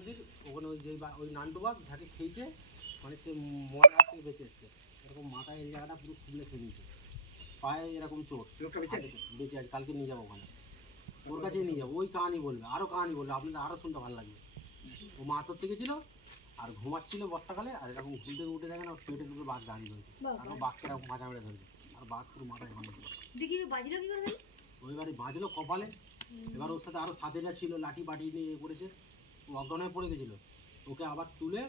নদীর ওখানে ওই যে ওই নান্টুবাগ যাকে খেয়েছে, মানে সে মরার হাত থেকে বেঁচে এসছে। এরকম মাথায় এই জায়গাটা পুরো খুলে খেয়ে নিয়েছে, পায়ে এরকম চোট। লোকটা বেঁচে আছে? বেঁচে আছে, কালকে নিয়ে যাবো ওখানে, ওর কাছেই নিয়ে যাবো। ওই কাহানি বলবে, আরও কাহানি বলবে, আপনাদের আরও শুনতে ভালো লাগবে। ও মাছ ধরতে গেছিলো আর ঘুমাচ্ছিল বর্ষাকালে, আর এরকম ঘুম থেকে উঠে দেখেন ওর পেটের উপরে বাঘ দাঁড়িয়ে রয়েছে, আর ও বাঘকে এরকম মাথা মেরে ধরেছে, আর বাঘ পুরো মাথায় ভাঙছে। দেখি বাজিল কি করে? ওইবারে বাজলো কপালে। এবার ওর সাথে আরও সাথেরা ছিল, লাঠি পাঠি নিয়ে করেছে। ও অজ্ঞান হয়ে পড়ে গেছিলো, ওকে আবার তুলে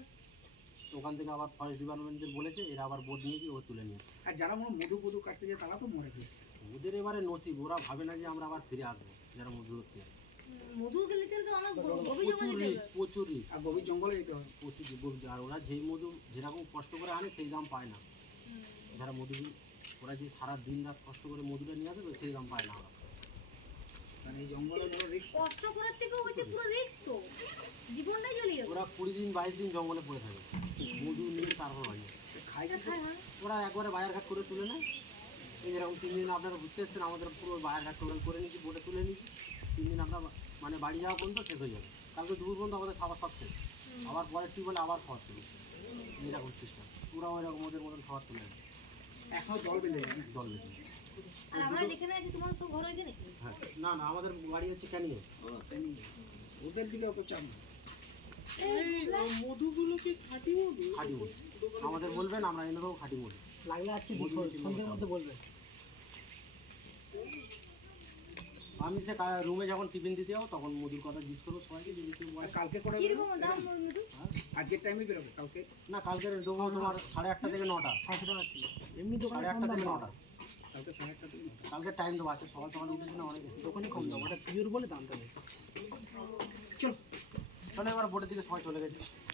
ওখান থেকে আবার ফরেস্ট ডিপার্টমেন্টের বলেছে, এরা আবার বোট নিয়ে গিয়ে ও তুলে নিয়ে আসে। আর যারা মধু কাটতে যায় তারা তো মরে গেছে। ওদের এবারে নসিব, ওরা ভাবে না যে আমরা আবার ফিরে আসবো, যারা মধু ধরতে যায়। মধু গেলে তো অনেক গভীর প্রচুর জঙ্গলে রিস্ক, প্রচুর রিস্ক, আর গভীর জঙ্গলে যেতে হবে। প্রচুর গভীর। আর ওরা যেই মধু যেরকম কষ্ট করে আনে সেই দাম পায় না। যারা মধু, ওরা যে সারা দিন রাত কষ্ট করে মধুটা নিয়ে আসবে সেই দাম পায় না ওরা। মানে এই জঙ্গলে ধরো রিস্ক। কষ্ট করার থেকে হচ্ছে পুরো রিস্ক, তো জীবনটাই চলে যাবে। ওরা 20 দিন 22 দিন জঙ্গলে পড়ে থাকে মধু নিয়ে, তারপর বাড়ি যায়। খাই এটা খায় না। ওরা একবারে বাজারঘাট করে তুলে নেয়। এই যেরকম 3 দিন আপনারা ঘুরতে এসছেন, আমাদের পুরো বাজারঘাট টোটাল করে নিয়েছি, বোটে তুলে নিয়েছি। 3 দিন আমরা মানে বাড়ি যাওয়া পর্যন্ত শেষ হয়ে যাবে। কালকে দুপুর পর্যন্ত আমাদের খাবার সব শেষ, আবার পরের টিউবওয়েলে আবার খাবার তুলি, এইরকম সিস্টেম। ওরাও এরকম ওদের মতন খাবার তুলে নেয়, একসঙ্গে জল বেঁধে যায় না? জল বেশি। আর আমরা যেখানে আছি তোমার সব ঘর ওইখানে? হ্যাঁ, না না, আমাদের বাড়ি হচ্ছে ক্যানিয়ে। ওদের দিকে অত চাপ না। মধুগুলো কি খাঁটি মধু? খাঁটি মধু আমাদের বলবেন, আমরা এনে দেবো খাঁটি মধু। লাগলে আজকে সন্ধ্যের মধ্যে বলবেন। আমি সে রুমে যখন টিফিন দিতে যাবো তখন মধুর কথা জিজ্ঞেস করবো সবাইকে, যদি কেউ বলে। কালকে করে কিরকম দাম মধু? আজকের টাইমে বেরোবে কালকে? না, কালকে দেবো তোমার 8:30 থেকে 9টা। 600 টাকা কিলো। এমনি দোকানে 8:30 থেকে 9টা কালকে 8:30 থেকে 9টা। কালকে টাইম দেবো। আছে সকাল সকাল উঠেছি না, অনেক দোকানে কম দাম, ওটা পিওর বলে দামটা বেশি। চল চলো, এবার বোটের দিকে সবাই চলে গেছে।